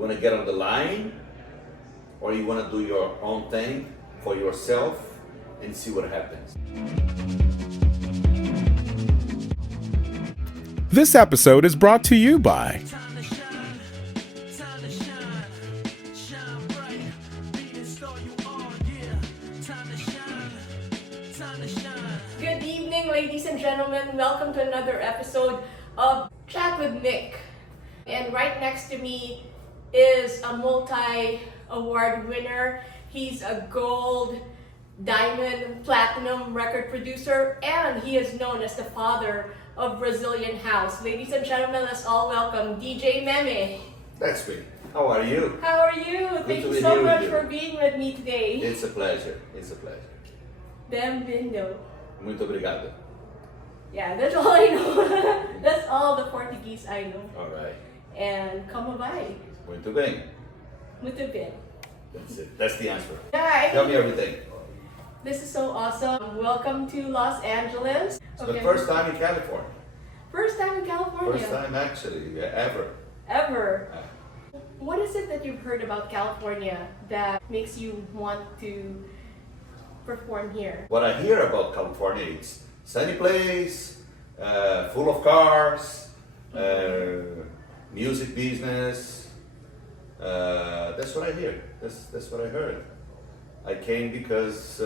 You want to get on the line, or you want to do your own thing for yourself and see what happens. This episode is brought to you by Good evening, ladies and gentlemen. Welcome to another episode of Chat with Mick. And right next to me is a multi-award winner. He's a gold, diamond, platinum record producer, and he is known as the father of Brazilian House. Ladies and gentlemen, let's all welcome DJ Meme. That's me. How are you? How are you? Thank you so much for being with me today. It's a pleasure. It's a pleasure. Bem-vindo. Muito obrigado. Yeah, that's all I know. That's all the Portuguese I know. All right. And como vai? Muito bem. Muito bem. That's it. That's the answer. Yeah, Tell me everything. this is so awesome. Welcome to Los Angeles. It's the first time in California. First time in California. First time actually, ever. Ever. What is it that you've heard about California that makes you want to perform here? What I hear about California, it's sunny place, full of cars, music business. That's what I hear. That's what I heard. I came because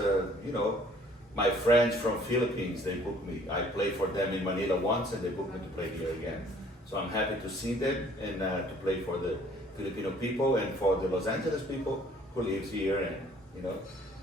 my friends from Philippines, they booked me. I played for them in Manila once, and they booked me to play here again. So I'm happy to see them and to play for the Filipino people and for the Los Angeles people who lives here, and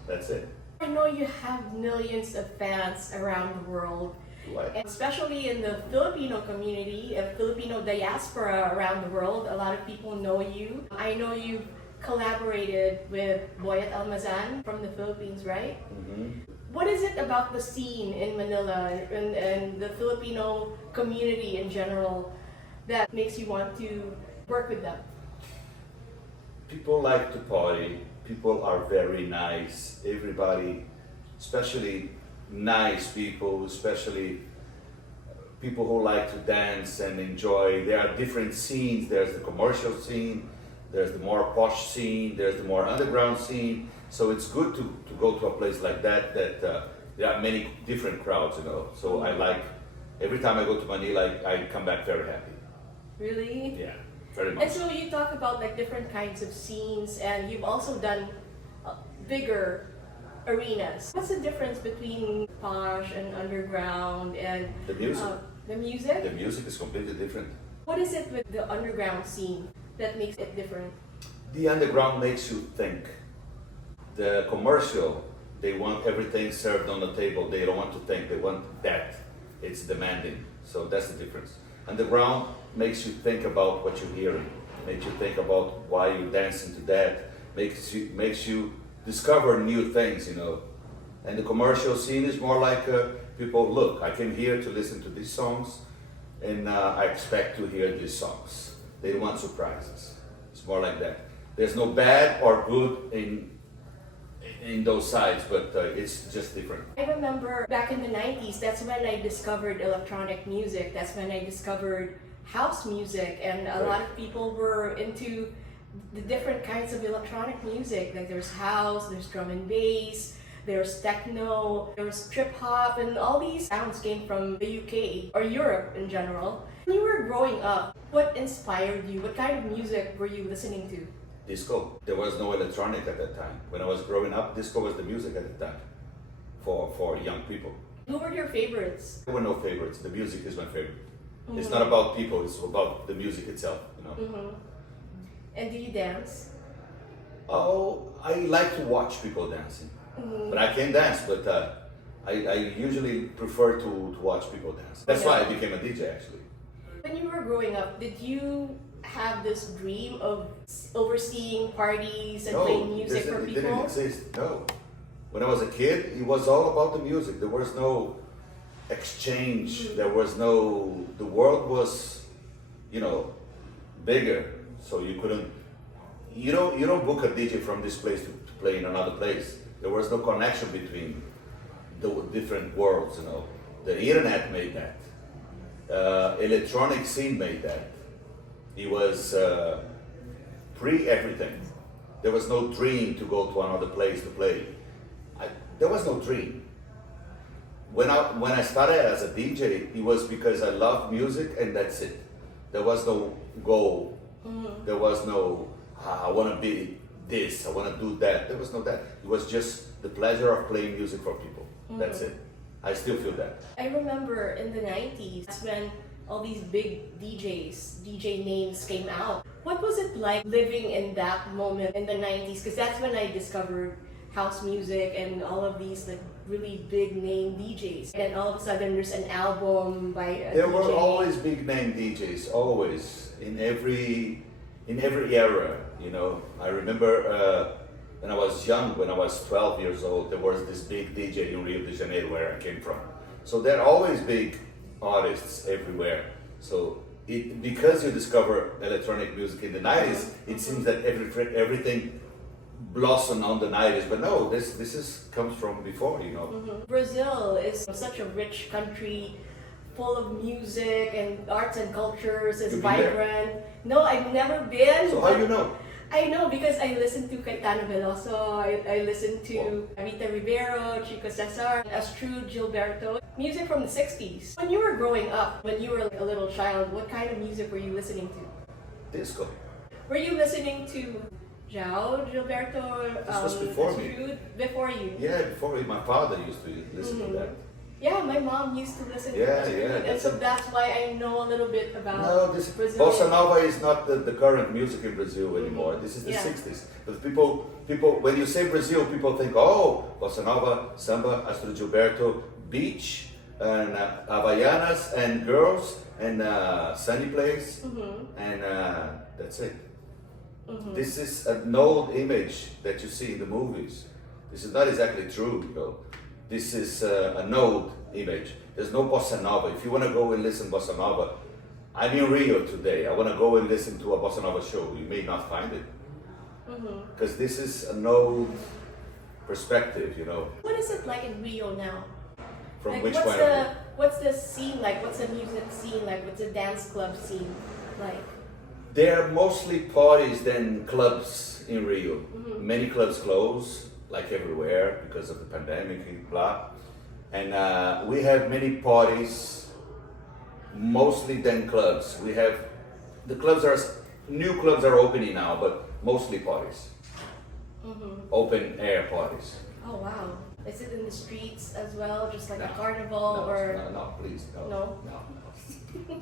that's it. I know you have millions of fans around the world, and especially in the Filipino community, a Filipino diaspora around the world. A lot of people know you. I know you've collaborated with Boyet Almazan from the Philippines, right? Mm-hmm. What is it about the scene in Manila and the Filipino community in general that makes you want to work with them? People like to party. People are very nice. Everybody, especially nice people, especially people who like to dance and enjoy. There are different scenes. There's the commercial scene, there's the more posh scene, there's the more underground scene. So it's good to go to a place like that there are many different crowds, So I like, every time I go to Manila, I come back very happy. Really? Yeah, very much. And so you talk about like different kinds of scenes, and you've also done bigger arenas. What's the difference between posh and underground and The music. The music? The music is completely different. What is it with the underground scene that makes it different? The underground makes you think. The commercial, they want everything served on the table. They don't want to think, they want that. It's demanding. So that's the difference. Underground makes you think about what you're hearing, makes you think about why you're dancing to that, makes you discover new things, And the commercial scene is more like people, look, I came here to listen to these songs, and I expect to hear these songs. They want surprises. It's more like that. There's no bad or good in those sides, but it's just different. I remember back in the 90s, that's when I discovered electronic music. That's when I discovered house music, and a lot of people were into the different kinds of electronic music. Like there's house, there's drum and bass, there's techno, there's trip hop, and all these sounds came from the UK or Europe in general. When you were growing up, what inspired you? What kind of music were you listening to? Disco. There was no electronic at that time. When I was growing up, disco was the music at the time for young people. Who were your favorites? There were no favorites. The music is my favorite. Mm-hmm. It's not about people, it's about the music itself, Mm-hmm. And do you dance? Oh, I like to watch people dancing. Mm-hmm. But I can dance, but I usually prefer to watch people dance. That's why I became a DJ, actually. When you were growing up, did you have this dream of overseeing parties and playing music for people? It didn't exist, no. When I was a kid, it was all about the music. There was no exchange. There was no, the world was, bigger. So you couldn't, you don't book a DJ from this place to play in another place. There was no connection between the different worlds, The internet made that. Electronic scene made that. It was Pre-everything. There was no dream to go to another place to play. There was no dream. When I started as a DJ, it was because I loved music and that's it. There was no goal. There was no, I want to be this, I want to do that. There was no that. It was just the pleasure of playing music for people. That's it. I still feel that. I remember in the 90s, that's when all these big DJ names came out. What was it like living in that moment in the 90s? Because that's when I discovered house music and all of these like really big name DJs. And all of a sudden there's an album by a There DJ. were always big name DJs, always, in every era, you know. I remember when I was young, when I was 12 years old, there was this big DJ in Rio de Janeiro where I came from. So there are always big artists everywhere. So because you discover electronic music in the 90s, it seems that everything blossomed on the 90s, but no, this comes from before, you know. Brazil is such a rich country, full of music and arts and cultures. It's You've been there? vibrant. No, I've never been. So how you know? I know because I listen to Caetano Veloso, I listen to Rita Ribeiro, Chico Cesar, Astrud Gilberto. Music from the 60s. When you were growing up, when you were like a little child, what kind of music were you listening to? Disco. Were you listening to João Gilberto? This was before me. Astrud, before you? Yeah, before me, my father used to listen to that. Yeah, my mom used to listen Yeah, to Astrud, yeah, and that's so it. that's why I know a little bit about No, this Brazil. bossa nova is not the current music in Brazil anymore. This is the Yeah. 60s. But people, when you say Brazil, people think, oh, bossa nova, samba, Astrud Gilberto, beach, and Havaianas, and girls, and sunny place, and that's it. This is an old image that you see in the movies. This is not exactly true, you know. This is an old image. There's no bossa nova. If you want to go and listen bossa nova, I'm in Rio today. I want to go and listen to a bossa nova show. You may not find it. Because this is an old perspective, you know. What is it like in Rio now? From Like, which what's point the of view? what's the scene like? What's the music scene like? What's the dance club scene like? There are mostly parties than clubs in Rio. Many clubs close, like everywhere, because of the pandemic and blah. And we have many parties, mostly than clubs. We have, new clubs are opening now, but mostly parties. Open air parties. Oh wow! Is it in the streets as well, just like a No, carnival or? No, please, no. No? No.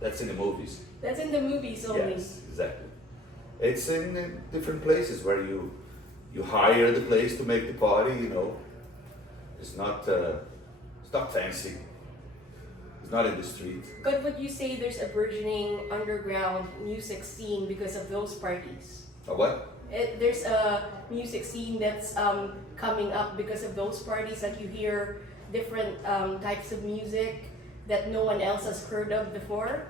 That's in the movies. That's in the movies only. Yes, exactly. It's in different places where you hire the place to make the party. You know, it's not fancy. It's not in the street. But would you say there's a burgeoning underground music scene because of those parties? A what? There's a music scene that's coming up because of those parties that you hear different types of music that no one else has heard of before.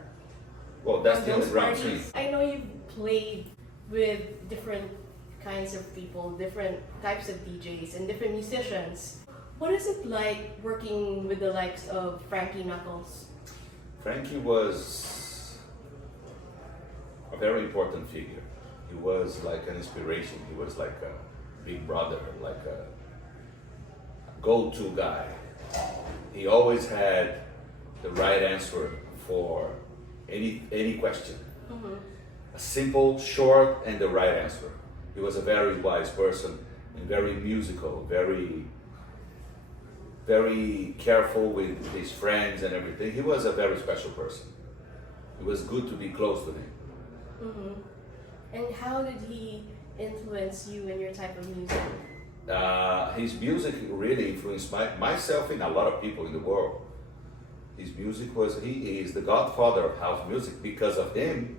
Well, that's From the those underground scene. parties. I know you've played with different kinds of people, different types of DJs and different musicians. What is it like working with the likes of Frankie Knuckles? Frankie was a very important figure. He was like an inspiration. He was like a big brother, like a go-to guy. He always had the right answer for any question. A simple, short, and the right answer. He was a very wise person and very musical, very careful with his friends and everything. He was a very special person. It was good to be close to him. And how did he influence you and your type of music? His music really influenced myself and a lot of people in the world. His music he is the godfather of house music. Because of him,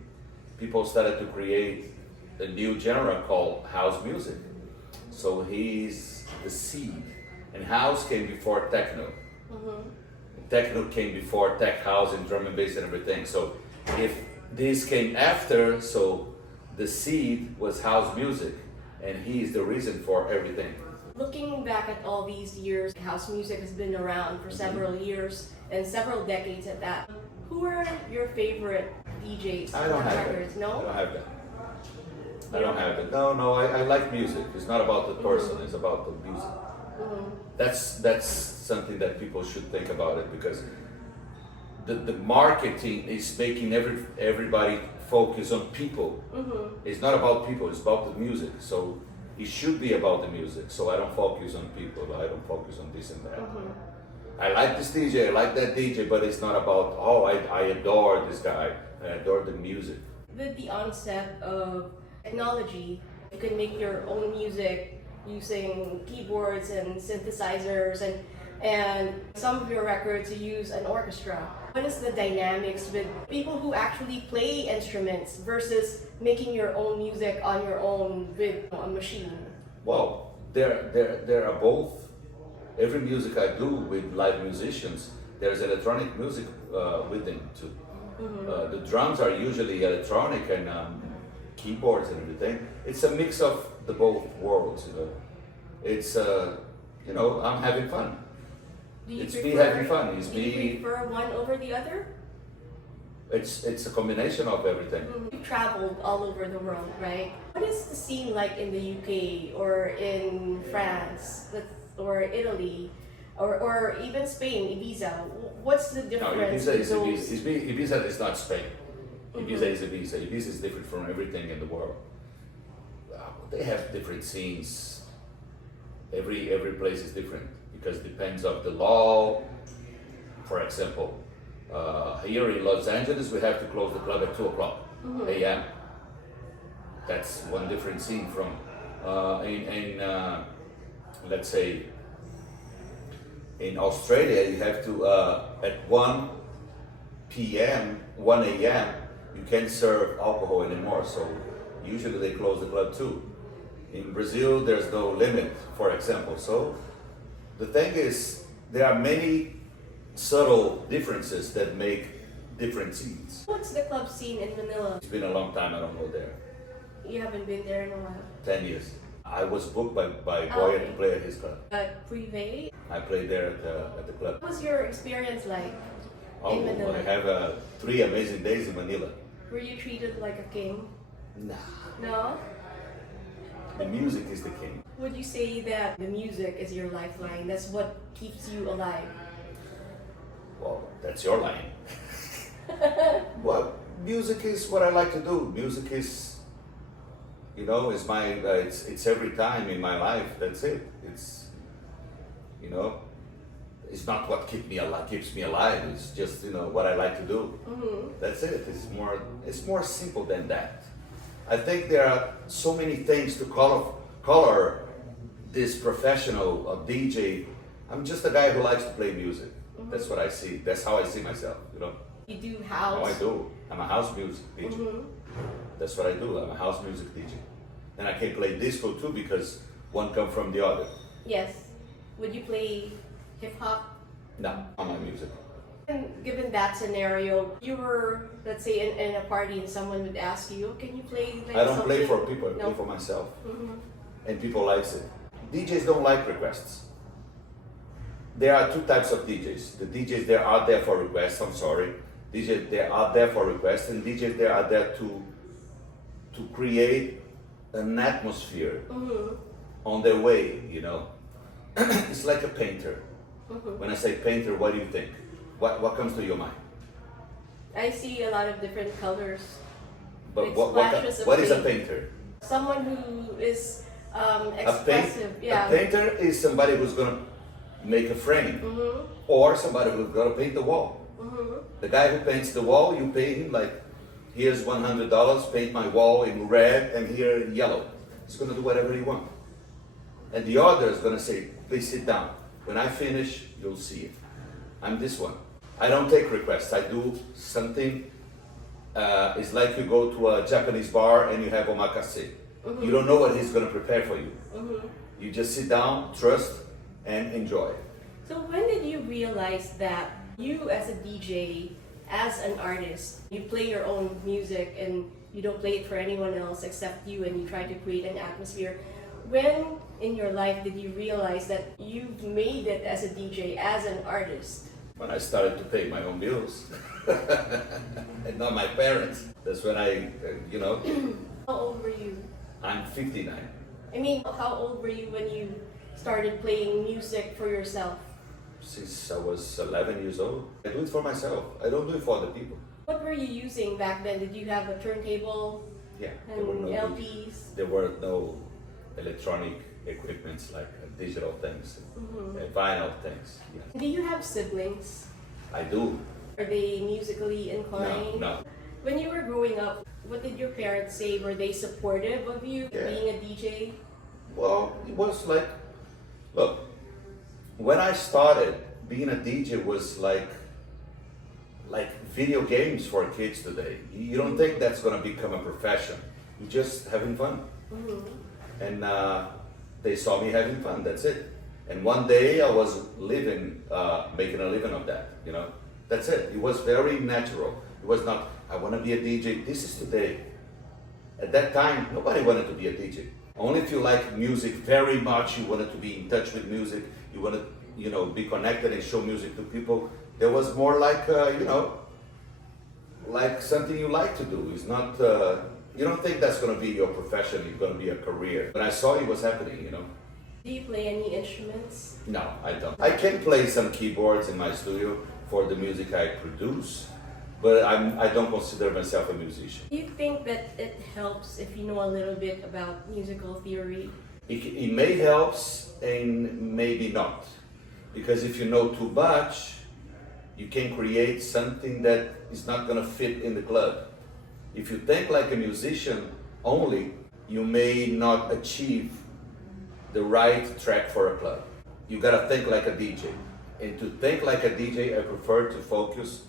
people started to create a new genre called house music. So he's the seed. And house came before techno. Techno came before tech house and drum and bass and everything. So if this came after, so the seed was house music, and he is the reason for everything. Looking back at all these years, house music has been around for several years and several decades at that. Who are your favorite DJs? I don't on have records? that. No? I don't have that. I don't have it. No, I like music. It's not about the person, it's about the music. That's something that people should think about it, because the marketing is making everybody focus on people. It's not about people, it's about the music. So it should be about the music. So I don't focus on people, I don't focus on this and that. I like this DJ, I like that DJ, but it's not about, oh, I adore this guy, I adore the music. With the onset of technology, you can make your own music using keyboards and synthesizers, and some of your records you use an orchestra. What is the dynamics with people who actually play instruments versus making your own music on your own with a machine? Well, there are both. Every music I do with live musicians, there's electronic music with them too. The drums are usually electronic and keyboards and everything. It's a mix of the both worlds, you know. It's, you know, I'm having fun. It's me having fun. It's do you prefer one over the other? It's a combination of everything. You've traveled all over the world, right? What is the scene like in the UK or in France or Italy or even Spain, Ibiza? What's the difference? No, Ibiza is not Spain. Ibiza is Ibiza. Ibiza is different from everything in the world. They have different scenes. Every place is different because it depends on the law. For example, here in Los Angeles, we have to close the club at 2 o'clock a.m. That's one different scene from let's say in Australia, you have to at 1 p.m., 1 a.m. you can't serve alcohol anymore. So usually they close the club too. In Brazil, there's no limit, for example. So the thing is, there are many subtle differences that make different scenes. What's the club scene in Manila? It's been a long time I don't go there. You haven't been there in a while. 10 years. I was booked by Boyet to play at his club. Privé? I played there at the club. What was your experience like in Manila? I have 3 amazing days in Manila. Were you treated like a king? Nah. No? The music is the king. Would you say that the music is your lifeline? That's what keeps you alive? Well, that's your line. Well, music is what I like to do. Music is, you know, is my, it's every time in my life. That's it. It's, you know, it's not what keeps me alive. It's just, you know, what I like to do. That's it. It's more simple than that. I think there are so many things to color this professional DJ. I'm just a guy who likes to play music. That's what I see. That's how I see myself, you know. You do house? Oh, I do. I'm a house music DJ. That's what I do. I'm a house music DJ. And I can play disco too because one comes from the other. Yes. Would you play hip hop? No, on my music. And given that scenario, you were, let's say, in a party and someone would ask you, oh, can you play like I don't something? play for people, I No. play for myself. And people like it. DJs don't like requests. There are 2 types of DJs. The DJs that are there for requests, I'm sorry. DJs they are there for requests, and DJs they are there to create an atmosphere on their way, you know. It's like a painter. When I say painter, what do you think? What comes to your mind? I see a lot of different colors. But Like what splashes of is a paint. painter? Someone who is expressive. A painter is somebody who's gonna make a frame, or somebody who's gonna paint the wall. The guy who paints the wall, you pay him like, here's $100, paint my wall in red and here in yellow. He's gonna do whatever he wants. And the other is gonna say, please sit down. When I finish, you'll see it. I'm this one. I don't take requests. I do something. It's like you go to a Japanese bar and you have omakase. You don't know what he's gonna prepare for you. You just sit down, trust, and enjoy. So when did you realize that you as a DJ, as an artist, you play your own music and you don't play it for anyone else except you, and you try to create an atmosphere? When in your life did you realize that you've made it as a DJ, as an artist? When I started to pay my own bills and not my parents. That's when I, you know, How old were you? I'm 59. I mean, how old were you when you started playing music for yourself? Since I was 11 years old. I do it for myself. I don't do it for other people. What were you using back then? Did you have a turntable Yeah, and LPs? there were no electronic equipments like digital things, vinyl things. Yeah. Do you have siblings? I do. Are they musically inclined? No. When you were growing up, what did your parents say? Were they supportive of you Yeah. being a DJ? Well, it was like, look, when I started, being a DJ was like video games for kids today. You don't think that's gonna become a profession. You're just having fun. And they saw me having fun, that's it. And one day I was living, making a living of that, you know? That's it. It was very natural. It was not, I wanna be a DJ, this is today. At that time, nobody wanted to be a DJ. Only if you like music very much, you wanted to be in touch with music, you wanted, you know, be connected and show music to people. There was more like, you know, like something you like to do. It's not, you don't think that's gonna be your profession, it's gonna be a career. When I saw it was happening, you know. Do you play any instruments? No, I don't. I can play some keyboards in my studio for the music I produce, but I don't consider myself a musician. Do you think that it helps if you know a little bit about musical theory? It may help and maybe not. Because if you know too much, you can create something that is not gonna fit in the club. If you think like a musician only, you may not achieve the right track for a club. You gotta think like a DJ. And to think like a DJ, I prefer to focus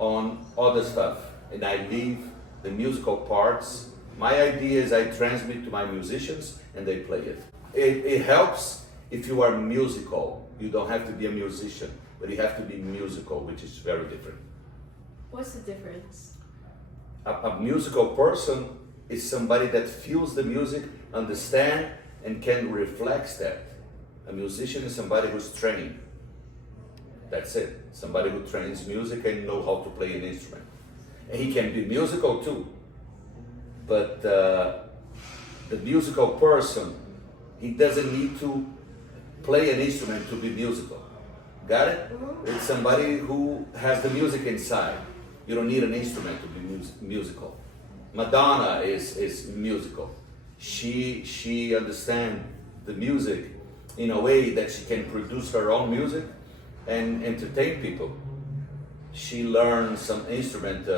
on other stuff. And I leave the musical parts. My ideas I transmit to my musicians and they play it. It helps if you are musical. You don't have to be a musician, but you have to be musical, which is very different. What's the difference? A musical person is somebody that feels the music, understand, and can reflect that. A musician is somebody who's trained. That's it. Somebody who trains music and know how to play an instrument. And he can be musical too. But the musical person, he doesn't need to play an instrument to be musical. Got it? It's somebody who has the music inside. You don't need an instrument to be musical. Madonna is musical. She understands the music in a way that she can produce her own music and entertain people. She learned some instrument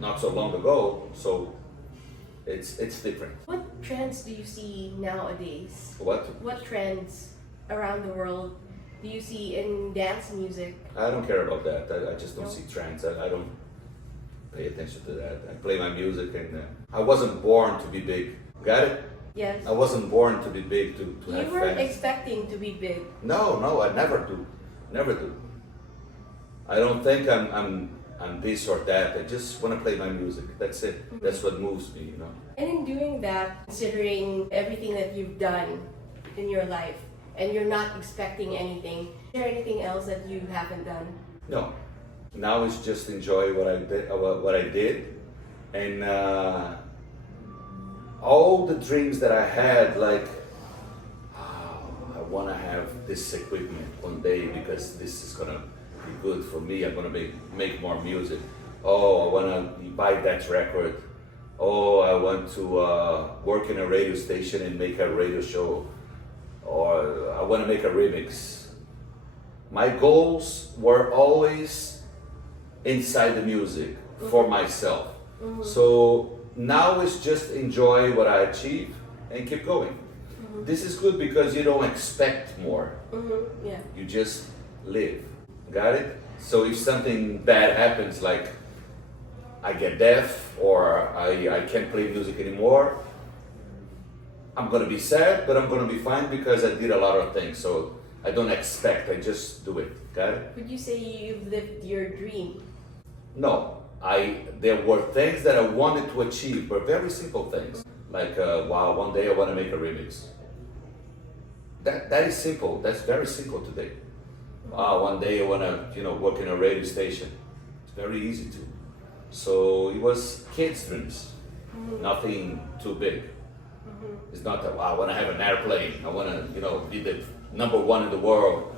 not so long ago, so it's different. What trends do you see nowadays? What? What trends around the world do you see in dance music? I don't care about that. I just don't see trends. I don't pay attention to that. I play my music and I wasn't born to be big. Got it? Yes. I wasn't born to be big, to have You weren't fans. expecting to be big. No, I never do. Never do. I don't think I'm this or that. I just want to play my music. That's it. That's what moves me, you know. And in doing that, considering everything that you've done in your life, and you're not expecting anything, is there anything else that you haven't done? No. Now it's just enjoy what I did, and all the dreams that I had, like, I want to have this equipment one day because this is gonna be good for me. I'm gonna make more music. Oh, I want to buy that record. Oh, I want to work in a radio station and make a radio show. Or I want to make a remix. My goals were always inside the music for myself. So now it's just enjoy what I achieve and keep going. This is good because you don't expect more. Yeah. You just live. Got it? So if something bad happens, like I get deaf or I can't play music anymore, I'm gonna be sad, but I'm gonna be fine because I did a lot of things. So I don't expect, I just do it. Got it? Would you say you've lived your dream? No, there were things that I wanted to achieve, but very simple things. Like, wow, one day I want to make a remix. That is simple. That's very simple today. One day I want to, work in a radio station. It's very easy to. So it was kids' dreams. Nothing too big. It's not that, wow, I want to have an airplane. I want to, be the number one in the world.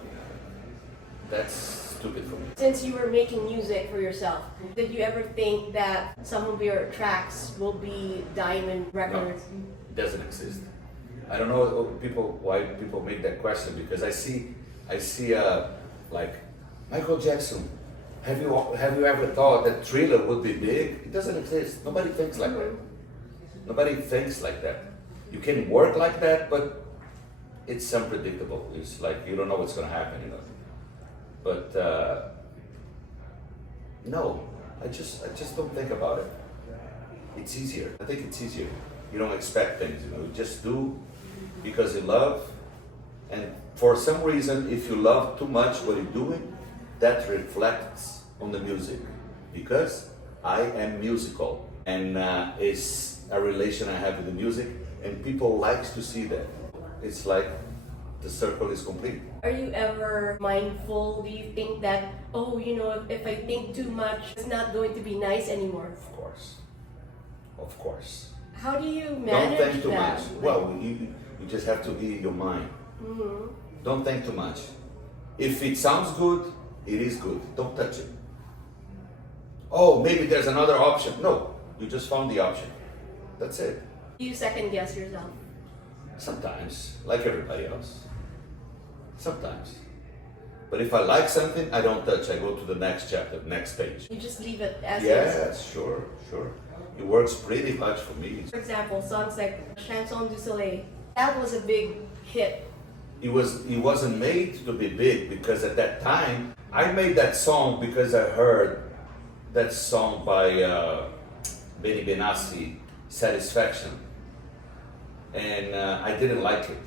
That's stupid for me. Since you were making music for yourself, did you ever think that some of your tracks will be diamond records? No, it doesn't exist. I don't know why people make that question, because I see like Michael Jackson. Have you ever thought that Thriller would be big? It doesn't exist. Nobody thinks like that. Nobody thinks like that. You can work like that, but it's unpredictable. It's like you don't know what's going to happen, But no, I just don't think about it. It's easier. I think it's easier. You don't expect things, You just do because you love. And for some reason, if you love too much what you're doing, that reflects on the music. Because I am musical, and it's a relation I have with the music, and people likes to see that. It's like the circle is complete. Are you ever mindful? Do you think that, if I think too much, it's not going to be nice anymore? Of course. How do you manage that? Don't think too much. Well, you just have to be in your mind. Don't think too much. If it sounds good, it is good. Don't touch it. Oh, maybe there's another option. No, you just found the option. That's it. Do you second guess yourself? Sometimes, like everybody else. Sometimes. But if I like something, I don't touch. I go to the next chapter, next page. You just leave it as is? Yes, sure. It works pretty much for me. For example, songs like Chanson du Soleil, that was a big hit. It wasn't made to be big, because at that time, I made that song because I heard that song by Benny Benassi, Satisfaction. And I didn't like it.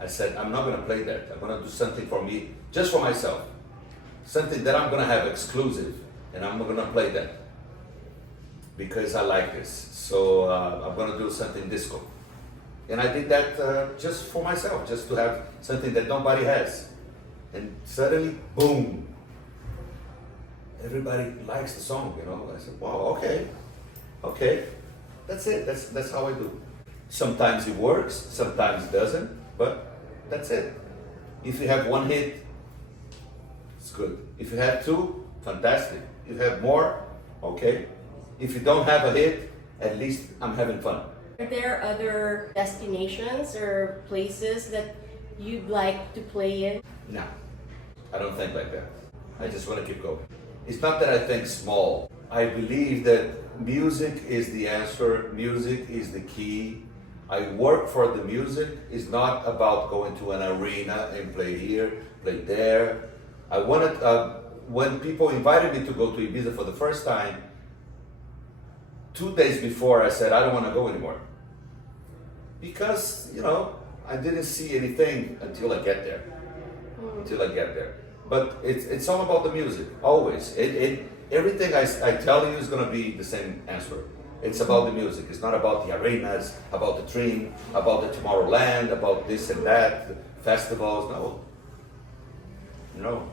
I said, I'm not going to play that. I'm going to do something for me, just for myself. Something that I'm going to have exclusive, and I'm going to play that. Because I like this. So I'm going to do something disco. And I did that just for myself, just to have something that nobody has. And suddenly, boom. Everybody likes the song, I said, wow, okay. That's it. That's how I do. Sometimes it works, sometimes it doesn't, but that's it. If you have one hit, it's good. If you have two, fantastic. If you have more, okay. If you don't have a hit, at least I'm having fun. Are there other destinations or places that you'd like to play in? No, I don't think like that. I just want to keep going. It's not that I think small. I believe that music is the answer, music is the key. I work for the music. It's not about going to an arena and play here, play there. I wanted, when people invited me to go to Ibiza for the first time, 2 days before I said, I don't want to go anymore. Because, I didn't see anything until I get there. But it's all about the music, always. Everything I tell you is going to be the same answer. It's about the music. It's not about the arenas, about the dream, about the Tomorrowland, about this and that, the festivals. No.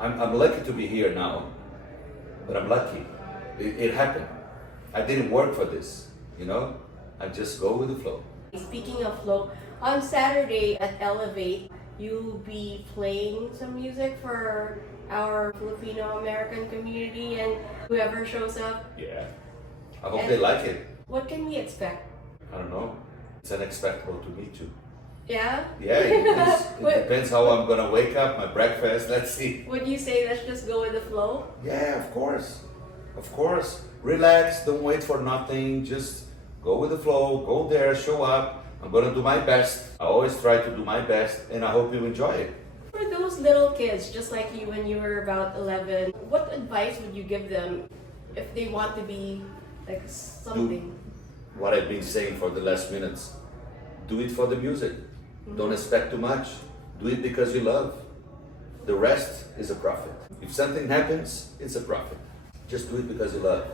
I'm lucky to be here now, but I'm lucky. It happened. I didn't work for this, I just go with the flow. Speaking of flow, on Saturday at Elevate, you'll be playing some music for our Filipino-American community and whoever shows up. Yeah. I hope they like it. What can we expect? I don't know. It's unexpected to meet you. Yeah? Yeah, it depends how I'm going to wake up, my breakfast. Let's see. Would you say let's just go with the flow? Yeah, of course. Relax, don't wait for nothing. Just go with the flow, go there, show up. I'm going to do my best. I always try to do my best, and I hope you enjoy it. For those little kids, just like you when you were about 11, what advice would you give them if they want to be like something? Do what I've been saying for the last minutes. Do it for the music. Don't expect too much. Do it because you love. The rest is a profit. If something happens, it's a profit. Just do it because you love.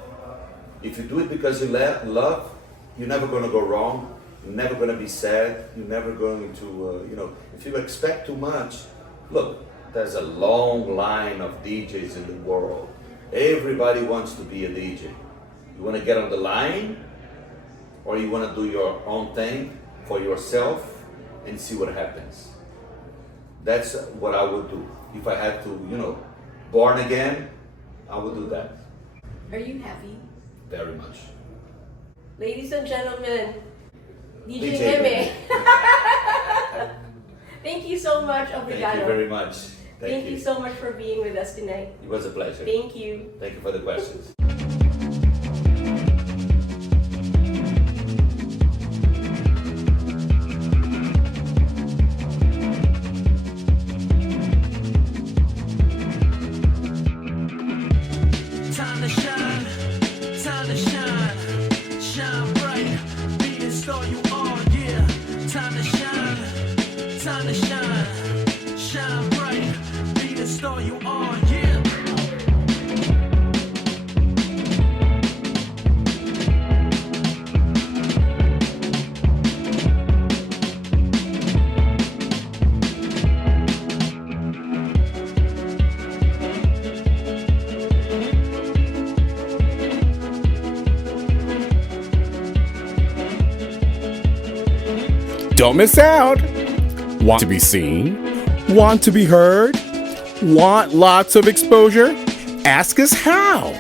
If you do it because you love, you're never going to go wrong. You're never going to be sad. You're never going to, if you expect too much, look, there's a long line of DJs in the world. Everybody wants to be a DJ. You want to get on the line, or you want to do your own thing for yourself and see what happens. That's what I would do. If I had to, born again, I would do that. Are you happy? Very much. Ladies and gentlemen, DJ DJ Neme. Thank you so much, Obrigado. Thank you very much. Thank you so much for being with us tonight. It was a pleasure. Thank you. Thank you for the questions. Time to shine, shine bright, be the star you are, yeah. Time to shine, shine bright, be the star you are, yeah. Don't miss out. Want to be seen? Want to be heard? Want lots of exposure? Ask us how.